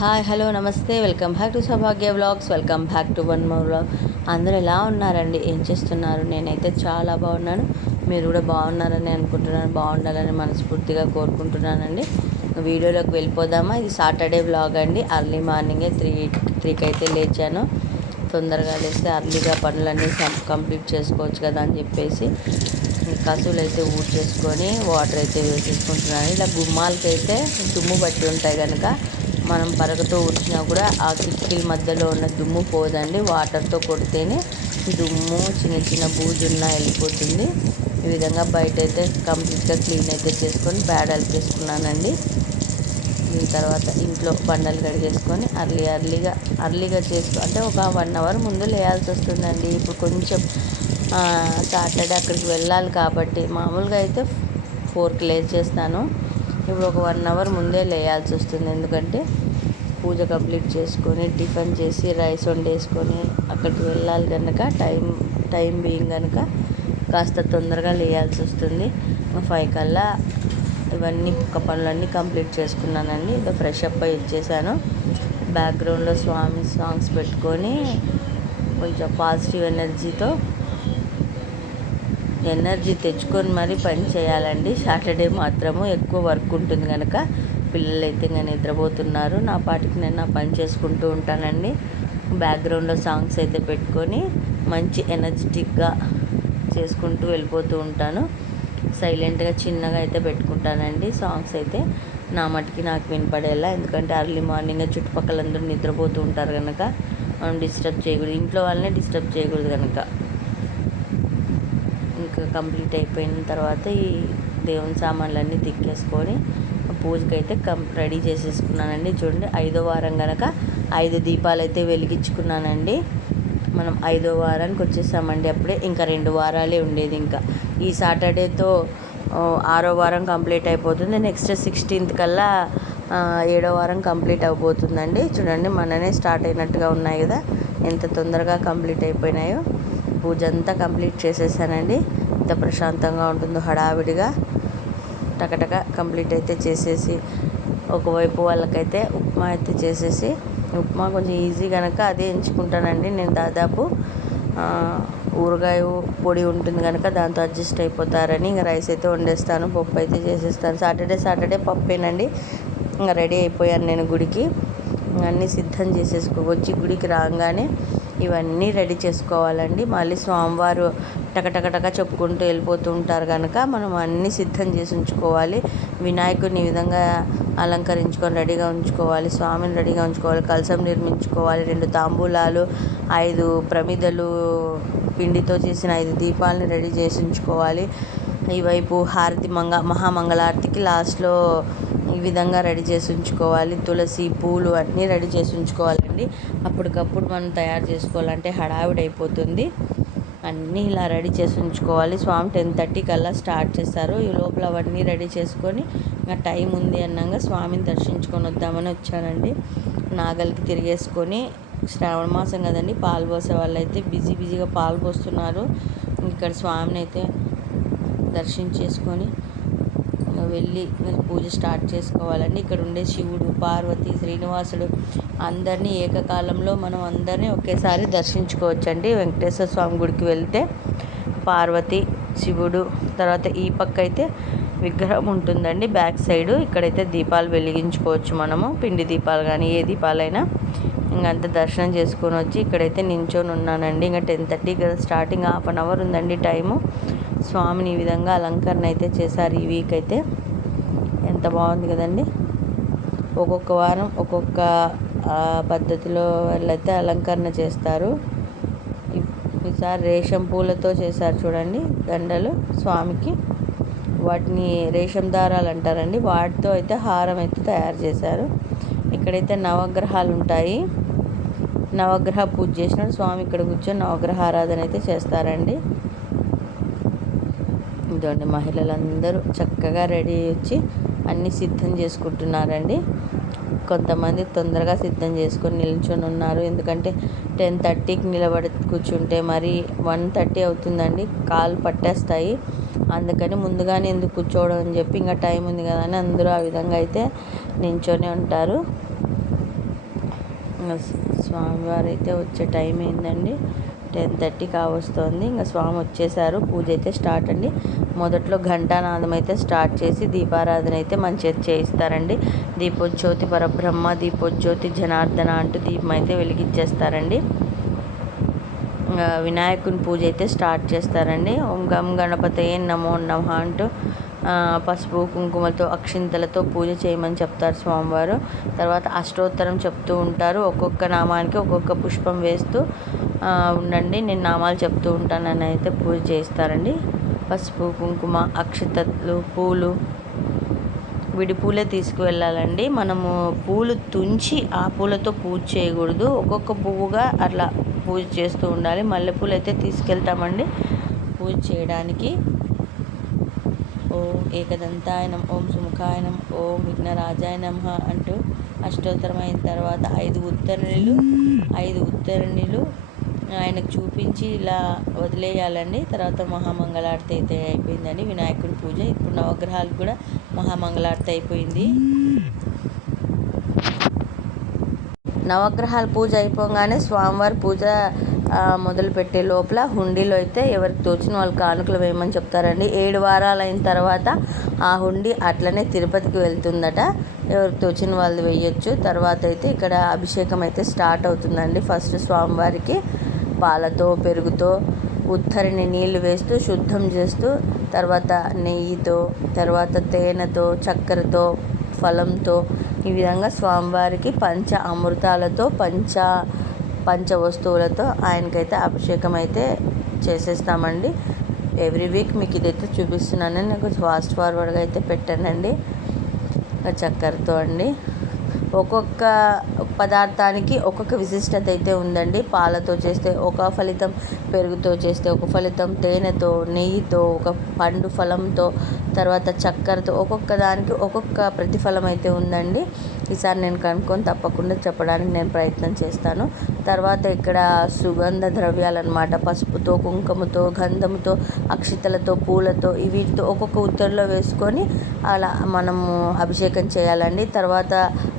Hi hello నమస్తే. Welcome back to Soubhagya vlogs. Welcome back to one more vlog. అందరూ ఎలా ఉన్నారండి? ఏం చేస్తున్నారు? నేనైతే చాలా బాగున్నాను. మీరు కూడా బాగున్నారని అనుకుంటున్నాను. బాగుండాలని మనస్ఫూర్తిగా కోరుకుంటున్నానండి. వీడియోలోకి వెళ్ళిపోదామా? ఇది సాటర్డే వ్లాగ్ అండి. అర్లీ మార్నింగే త్రీ త్రీకి అయితే లేచాను. తొందరగా లేస్తే అర్లీగా పనులన్నీ కంప్లీట్ చేసుకోవచ్చు కదా అని చెప్పేసి కసువులు అయితే ఊడ్ చేసుకొని వాటర్ అయితే వేసేసుకుంటున్నాను. ఇలా గుమ్మాలకైతే దుమ్ము బట్టి ఉంటాయి కనుక మనం పరగతో ఉడిచినా కూడా ఆ కిటికీల మధ్యలో ఉన్న దుమ్ము పోదండి. వాటర్తో కొడితేనే దుమ్ము చిన్న చిన్న బూజున్నా వెళ్ళిపోతుంది. ఈ విధంగా బయట అయితే కంప్లీట్గా క్లీన్ అయితే చేసుకొని బ్యాడ్ అలిపేసుకున్నానండి దీని తర్వాత ఇంట్లో బండలు కడిగేసుకొని అర్లీ అర్లీగా అర్లీగా చేసుకో అంటే ఒక వన్ అవర్ ముందు లేయాల్సి వస్తుందండి. ఇప్పుడు కొంచెం సాటర్డే అక్కడికి వెళ్ళాలి కాబట్టి మామూలుగా అయితే ఫోర్కి లేచేస్తాను. చేస్తాను ఇప్పుడు ఒక వన్ అవర్ ముందే లేయాల్సి వస్తుంది. ఎందుకంటే పూజ కంప్లీట్ చేసుకొని టిఫిన్ చేసి రైస్ వండేసుకొని అక్కడికి వెళ్ళాలి కనుక టైం టైం బీయింగ్ కనుక కాస్త తొందరగా లేయాల్సి వస్తుంది. ఫైవ్ కల్లా ఇవన్నీ ఒక పనులన్నీ కంప్లీట్ చేసుకున్నానండి. ఇక ఫ్రెష్ అప్ అయి ఇచ్చేసాను బ్యాక్గ్రౌండ్లో స్వామి సాంగ్స్ పెట్టుకొని కొంచెం పాజిటివ్ ఎనర్జీతో ఎనర్జీ తెచ్చుకొని మరీ పని చేయాలండి. సాటర్డే మాత్రము ఎక్కువ వర్క్ ఉంటుంది కనుక పిల్లలు అయితే ఇంకా నిద్రపోతున్నారు. నా పాటికి నేను నా పని చేసుకుంటూ ఉంటానండి. బ్యాక్గ్రౌండ్లో సాంగ్స్ అయితే పెట్టుకొని మంచి ఎనర్జెటిక్గా చేసుకుంటూ వెళ్ళిపోతూ ఉంటాను. సైలెంట్గా చిన్నగా అయితే పెట్టుకుంటానండి సాంగ్స్ అయితే. నా మటుకి నాకు వినపడేలా ఎందుకంటే అర్లీ మార్నింగ్ చుట్టుపక్కల అందరూ నిద్రపోతూ ఉంటారు కనుక మనం డిస్టర్బ్ చేయకూడదు. ఇంట్లో వాళ్ళనే డిస్టర్బ్ చేయకూడదు కనుక కంప్లీట్ అయిపోయిన తర్వాత ఈ దేవుని సామాన్లన్నీ తిక్కేసుకొని పూజకి అయితే కం రెడీ చేసేసుకున్నానండి. చూడండి ఐదో వారం కనుక ఐదు దీపాలు అయితే వెలిగించుకున్నానండి. మనం ఐదో వారానికి వచ్చేసామండి అప్పుడే. ఇంకా రెండు వారాలే ఉండేది ఇంకా. ఈ సాటర్డేతో ఆరో వారం కంప్లీట్ అయిపోతుంది. నెక్స్ట్ సిక్స్టీన్త్ కల్లా ఏడో వారం కంప్లీట్ అవబోతుందండి. చూడండి మననే స్టార్ట్ అయినట్టుగా ఉన్నాయి కదా. ఎంత తొందరగా కంప్లీట్ అయిపోయినాయో. పూజ అంతా కంప్లీట్ చేసేసానండి. ఎంత ప్రశాంతంగా ఉంటుందో హడావిడిగా టకటక కంప్లీట్ అయితే చేసేసి ఒకవైపు వాళ్ళకైతే ఉప్మా అయితే చేసేసి ఉప్మా కొంచెం ఈజీ కనుక అదే ఎంచుకుంటానండి నేను దాదాపు. ఊరగాయ పొడి ఉంటుంది కనుక దాంతో అడ్జస్ట్ అయిపోతారని ఇంకా రైస్ అయితే వండేస్తాను పప్పు అయితే చేసేస్తాను. సాటర్డే సాటర్డే పప్పేనండి. ఇంకా రెడీ అయిపోయాను నేను గుడికి. అన్నీ సిద్ధం చేసేసుకో వచ్చి గుడికి రాగానే ఇవన్నీ రెడీ చేసుకోవాలండి. మళ్ళీ స్వామివారు టకటకటక చెప్పుకుంటూ వెళ్ళిపోతూ ఉంటారు కనుక మనం అన్నీ సిద్ధం చేసి ఉంచుకోవాలి. వినాయకుడిని ఈ విధంగా అలంకరించుకొని రెడీగా ఉంచుకోవాలి. స్వామిని రెడీగా ఉంచుకోవాలి. కలసం నిర్మించుకోవాలి. రెండు తాంబూలాలు ఐదు ప్రమిదలు పిండితో చేసిన ఐదు దీపాలను రెడీ చేసి ఉంచుకోవాలి. ఈవైపు హారతి మంగ మహామంగళారతికి లాస్ట్లో ఈ విధంగా రెడీ చేసి ఉంచుకోవాలి. తులసి పూలు అన్నీ రెడీ చేసి ఉంచుకోవాలండి. అప్పటికప్పుడు మనం తయారు చేసుకోవాలంటే హడావిడి అయిపోతుంది అన్నీ ఇలా రెడీ చేసి ఉంచుకోవాలి. స్వామి టెన్ థర్టీ కల్లా స్టార్ట్ చేస్తారు. ఈ లోపల అవన్నీ రెడీ చేసుకొని ఇంకా టైం ఉంది అన్నాక స్వామిని దర్శించుకొని వద్దామని వచ్చానండి. నాగలికి తిరిగేసుకొని శ్రావణ మాసం కదండి పాలు పోసే వాళ్ళు అయితే బిజీ బిజీగా పాలు పోస్తున్నారు. ఇక్కడ స్వామిని అయితే దర్శించేసుకొని వెళ్ళి పూజ స్టార్ట్ చేసుకోవాలండి ఇక్కడ ఉండే శివుడు పార్వతి శ్రీనివాసుడు అందరినీ ఏకకాలంలో మనం అందరినీ ఒకేసారి దర్శించుకోవచ్చండి. వెంకటేశ్వర స్వామి గుడికి వెళ్తే పార్వతి శివుడు తర్వాత ఈ పక్క అయితే విగ్రహం ఉంటుందండి. బ్యాక్ సైడ్ ఇక్కడైతే దీపాలు వెలిగించుకోవచ్చు మనము. పిండి దీపాలు కానీ ఏ దీపాలైనా ఇంకంతా దర్శనం చేసుకొని వచ్చి ఇక్కడైతే నించొని ఉన్నానండి. ఇంకా టెన్ థర్టీ కదా స్టార్టింగ్ హాఫ్ అన్ అవర్ ఉందండి టైము. స్వామిని ఈ విధంగా అలంకరణ అయితే చేశారు ఈ వీక్ అయితే. ఎంత బాగుంది కదండి. ఒక్కొక్క వారం ఒక్కొక్క పద్ధతిలో వాళ్ళైతే అలంకరణ చేస్తారు. ఈసారి రేషం పూలతో చేశారు చూడండి దండలు స్వామికి. వాటిని రేషం దారాలు అంటారండి. వాటితో అయితే హారం అయితే తయారు చేశారు. ఇక్కడైతే నవగ్రహాలు ఉంటాయి. నవగ్రహ పూజ చేసినప్పుడు స్వామి ఇక్కడ కూర్చొని నవగ్రహ ఆరాధన అయితే చేస్తారండి. ఇదండి మహిళలందరూ చక్కగా రెడీ వచ్చి అన్నీ సిద్ధం చేసుకుంటున్నారండి. కొంతమంది తొందరగా సిద్ధం చేసుకొని నిల్చొని ఉన్నారు. ఎందుకంటే టెన్ థర్టీకి నిలబడి కూర్చుంటే మరి వన్ థర్టీ అవుతుందండి. కాలు పట్టేస్తాయి. అందుకని ముందుగానే ఎందుకు కూర్చోవడం అని చెప్పి ఇంకా టైం ఉంది కదా అని అందరూ ఆ విధంగా అయితే నించొని ఉంటారు. స్వామివారు అయితే వచ్చే టైం ఏంటండి టెన్ థర్టీ కావస్తోంది. ఇంకా స్వామి వచ్చేసారు. పూజ అయితే స్టార్ట్ అండి. మొదట్లో ఘంటానాదం అయితే స్టార్ట్ చేసి దీపారాధన అయితే మంచిగా చేయిస్తారండి. దీపోజ్యోతి పరబ్రహ్మ దీపోజ్యోతి జనార్దన అంటూ దీపం అయితే వెలిగించేస్తారండి. వినాయకుని పూజ అయితే స్టార్ట్ చేస్తారండి. ఓం గం గణపతే నమో నమ అంటూ పసుపు కుంకుమలతో అక్షింతలతో పూజ చేయమని చెప్తారు స్వామివారు. తర్వాత అష్టోత్తరం చెప్తూ ఉంటారు. ఒక్కొక్క నామానికి ఒక్కొక్క పుష్పం వేస్తూ ఉండండి నేను నామాలు చెప్తూ ఉంటానని అయితే పూజ చేస్తారండి. పసుపు కుంకుమ అక్షతలు పూలు. విడి పూలే తీసుకువెళ్ళాలండి. మనము పూలు తుంచి ఆ పూలతో పూజ చేయకూడదు. ఒక్కొక్క పువ్వుగా అట్లా పూజ చేస్తూ ఉండాలి. మల్లెపూలు అయితే తీసుకెళ్తామండి పూజ చేయడానికి. ఓం ఏకదంతాయనం ఓం సుముఖాయనం ఓం విఘ్నరాజాయ నమ అంటూ అష్టోత్తరం అయిన తర్వాత ఐదు ఉత్తరణిలు ఐదు ఉత్తరణిలు ఆయనకు చూపించి ఇలా వదిలేయాలండి. తర్వాత మహామంగళారతి అయితే అయిపోయిందండి. వినాయకుడి పూజ. ఇప్పుడు నవగ్రహాలు కూడా మహామంగళారతి అయిపోయింది. నవగ్రహాల పూజ అయిపోగానే స్వామివారి పూజ మొదలు మొదలుపెట్టే లోపల హుండీలో అయితే ఎవరికి తోచిన వాళ్ళు కానుకలు వేయమని చెప్తారండి. ఏడు వారాలు అయిన తర్వాత ఆ హుండీ అట్లనే తిరుపతికి వెళ్తుందట. ఎవరికి తోచిన వాళ్ళు వేయొచ్చు. తర్వాత అయితే ఇక్కడ అభిషేకం అయితే స్టార్ట్ అవుతుందండి ఫస్ట్ స్వామివారికి. పాలతో పెరుగుతో ఉత్తరిని నీళ్ళు వేస్తూ శుద్ధం చేస్తూ తర్వాత నెయ్యితో తర్వాత తేనెతో చక్కెరతో ఫలంతో ఈ విధంగా స్వామివారికి పంచ అమృతాలతో పంచ పంచ వస్తువులతో ఆయనకైతే అభిషేకం అయితే చేసేస్తామండి. ఎవ్రీ వీక్ మీకు ఇదైతే చూపిస్తున్నాను. నాకు ఫాస్ట్ ఫార్వర్డ్గా అయితే పెట్టానండి. చక్కెరతో అండి. ఒక్కొక్క పదార్థానికి ఒక్కొక్క విశిష్టత అయితే ఉందండి. పాలతో చేస్తే ఒక ఫలితం పెరుగుతో చేస్తే ఒక ఫలితం తేనెతో నెయ్యితో ఒక పండు ఫలంతో తర్వాత చక్కెరతో ఒక్కొక్క దానికి ఒక్కొక్క ప్రతిఫలం అయితే ఉందండి. ఈసారి నేను కనుక్కొని తప్పకుండా చెప్పడానికి నేను ప్రయత్నం చేస్తాను. తర్వాత ఇక్కడ సుగంధ ద్రవ్యాలు అనమాట పసుపుతో కుంకుమతో గంధముతో అక్షితలతో పూలతో వీటితో ఒక్కొక్క ఉత్తర్లో వేసుకొని అలా మనము అభిషేకం చేయాలండి. తర్వాత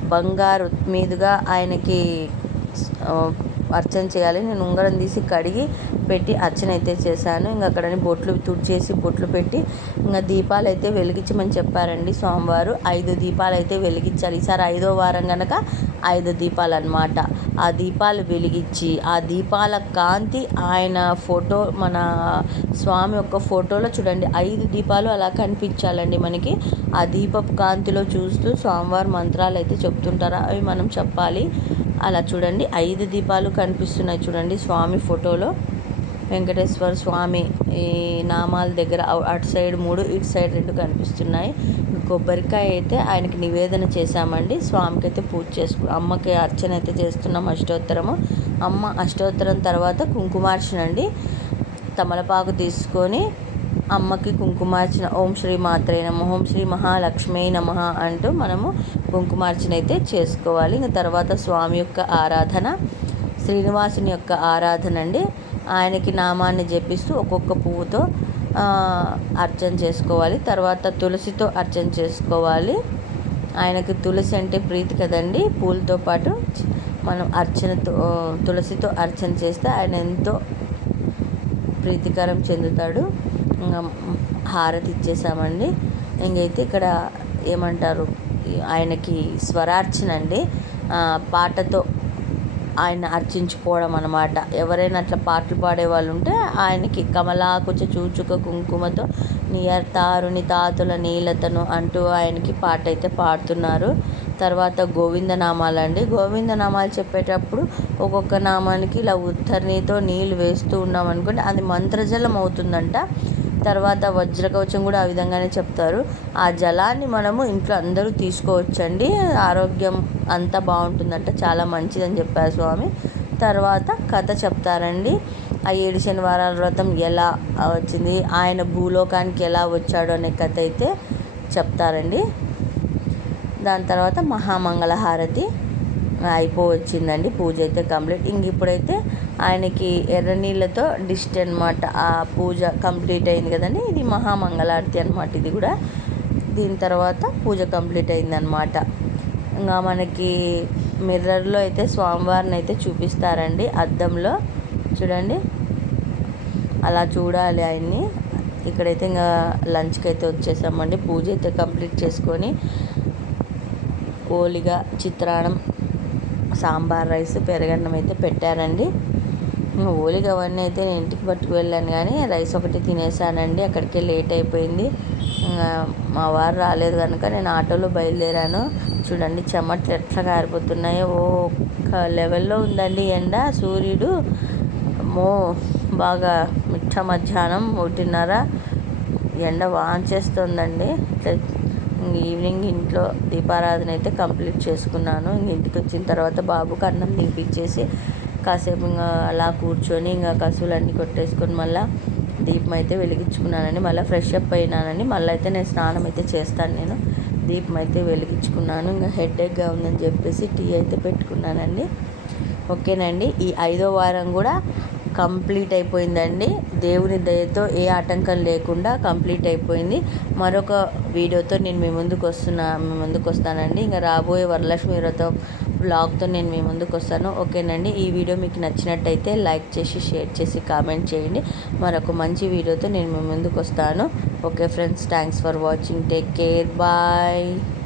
బంగారు మీదుగా ఆయనకి అర్చన చేయాలి. నేను ఉంగరం తీసి కడిగి పెట్టి అర్చన అయితే చేశాను. ఇంకా అక్కడ బొట్లు తుడిచేసి బొట్లు పెట్టి ఇంకా దీపాలు అయితే వెలిగించమని చెప్పారండి స్వామివారు. ఐదు దీపాలు అయితే వెలిగించాలి. ఈసారి ఐదో వారం కనుక ఐదు దీపాలు అన్నమాట ఆ దీపాలు వెలిగించి ఆ దీపాల కాంతి ఆయన ఫోటో మన స్వామి యొక్క ఫోటోలో చూడండి. ఐదు దీపాలు అలా కనిపించాలండి మనకి. ఆ దీపపు కాంతిలో చూస్తూ స్వామివారి మంత్రాలు అయితే చెప్తుంటారా. అవి మనం చెప్పాలి. అలా చూడండి ఐదు దీపాలు కనిపిస్తున్నాయి చూడండి స్వామి ఫోటోలో. వెంకటేశ్వర స్వామి ఈ నామాల దగ్గర అటు సైడ్ మూడు ఇటు సైడ్ రెండు కనిపిస్తున్నాయి. కొబ్బరికాయ అయితే ఆయనకి నివేదన చేశామండి. స్వామికి అయితే పూజ చేసుకు అమ్మకి అర్చన అయితే చేస్తున్నాం అష్టోత్తరము. అమ్మ అష్టోత్తరం తర్వాత కుంకుమార్చన అండి తమలపాకు తీసుకొని అమ్మకి కుంకుమార్చన ఓం శ్రీ మాత్రే నమ ఓం శ్రీ మహాలక్ష్మీ నమ అంటూ మనము కుంకుమార్చన అయితే చేసుకోవాలి. ఇంకా తర్వాత స్వామి యొక్క ఆరాధన శ్రీనివాసుని యొక్క ఆరాధన అండి. ఆయనకి నామాన్ని జపిస్తూ ఒక్కొక్క పువ్వుతో అర్చన చేసుకోవాలి. తర్వాత తులసితో అర్చన చేసుకోవాలి. ఆయనకి తులసి అంటే ప్రీతి కదండి. పూలతో పాటు మనం అర్చనతో తులసితో అర్చన చేస్తే ఆయన ఎంతో ప్రీతికరం చెందుతాడు. ఇంకా హారతి ఇచ్చేసామండి. ఇంకైతే ఇక్కడ ఏమంటారు ఆయనకి స్వరార్చన అండి. పాటతో ఆయన అర్చించుకోవడం అనమాట ఎవరైనా అట్లా పాటలు పాడే వాళ్ళు ఉంటే ఆయనకి కమలాకుచ చూచుక కుంకుమతో నియర్తారుని తాతుల నీలతను అంటూ ఆయనకి పాట అయితే పాడుతున్నారు. తర్వాత గోవిందనామాలు అండి గోవిందనామాలు చెప్పేటప్పుడు ఒక్కొక్క నామానికి ఇలా ఉత్తర్నితో నీళ్ళు వేస్తూ ఉన్నాం అనుకోండి అది మంత్రజలం అవుతుందంట. తర్వాత వజ్రకవచం కూడా ఆ విధంగానే చెప్తారు. ఆ జలాన్ని మనము ఇంట్లో అందరూ తీసుకోవచ్చండి. ఆరోగ్యం అంతా బాగుంటుందంట చాలా మంచిదని చెప్పారు స్వామి. తర్వాత కథ చెప్తారండి. ఆ ఏడు శనివారాల వ్రతం ఎలా వచ్చింది ఆయన భూలోకానికి ఎలా వచ్చాడు అనే కథ అయితే చెప్తారండి. దాని తర్వాత మహామంగళ హారతి అయిపోవచ్చిందండి. పూజ అయితే కంప్లీట్. ఇంక ఇప్పుడైతే ఆయనకి ఎర్ర నీళ్ళతో డిస్ట్ అనమాట ఆ పూజ కంప్లీట్ అయింది కదండి. ఇది మహామంగళారతి అనమాట ఇది కూడా. దీని తర్వాత పూజ కంప్లీట్ అయిందనమాట ఇంకా మనకి మిర్రర్లో అయితే స్వామివారిని అయితే చూపిస్తారండి. అద్దంలో చూడండి. అలా చూడాలి ఆయన్ని. ఇక్కడైతే ఇంకా లంచ్కి అయితే వచ్చేసామండి. పూజ అయితే కంప్లీట్ చేసుకొని ఓలిగా చిత్రాన్నం సాంబార్ రైస్ పెరగన్నం అయితే పెట్టారండి. ఓలిగా అవన్నీ అయితే నేను ఇంటికి పట్టుకు వెళ్ళాను కానీ రైస్ ఒకటి తినేసానండి. అక్కడికే లేట్ అయిపోయింది. మా వారు రాలేదు కనుక నేను ఆటోలో బయలుదేరాను. చూడండి చెమట్లు ఎట్లా కారిపోతున్నాయో. ఓ ఒక్క లెవెల్లో ఉందండి ఎండ. సూర్యుడు మో బాగా మిట్ట మధ్యాహ్నం ఒకటిన్నర ఎండ వాంచేస్తుందండి. ఇట్లా ఈవినింగ్ ఇంట్లో దీపారాధన అయితే కంప్లీట్ చేసుకున్నాను. ఇంటికి వచ్చిన తర్వాత బాబుకి అన్నం తినిపించేసి కాసేపు ఇంకా అలా కూర్చొని ఇంకా కసువులన్నీ కొట్టేసుకొని మళ్ళీ దీపం అయితే వెలిగించుకున్నానని మళ్ళీ ఫ్రెష్ అప్ అయినానని మళ్ళీ అయితే నేను స్నానం అయితే చేస్తాను నేను. దీపం అయితే వెలిగించుకున్నాను. ఇంకా హెడేక్గా ఉందని చెప్పేసి టీ అయితే పెట్టుకున్నానండి. ఓకేనండి. ఈ ఐదో వారం కూడా కంప్లీట్ అయిపోయిందండి. దేవుని దయతో ఏ ఆటంకం లేకుండా కంప్లీట్ అయిపోయింది. మరొక వీడియోతో నేను మీ ముందుకు వస్తున్నా మీ ముందుకు వస్తానండి. ఇంకా రాబోయే వరలక్ష్మి వ్రతం బ్లాగ్తో నేను మీ ముందుకు వస్తాను. ఓకేనండి. ఈ వీడియో మీకు నచ్చినట్టయితే లైక్ చేసి షేర్ చేసి కామెంట్ చేయండి. మరొక మంచి వీడియోతో నేను మీ ముందుకు వస్తాను. Okay friends thanks for watching. Take care. Bye.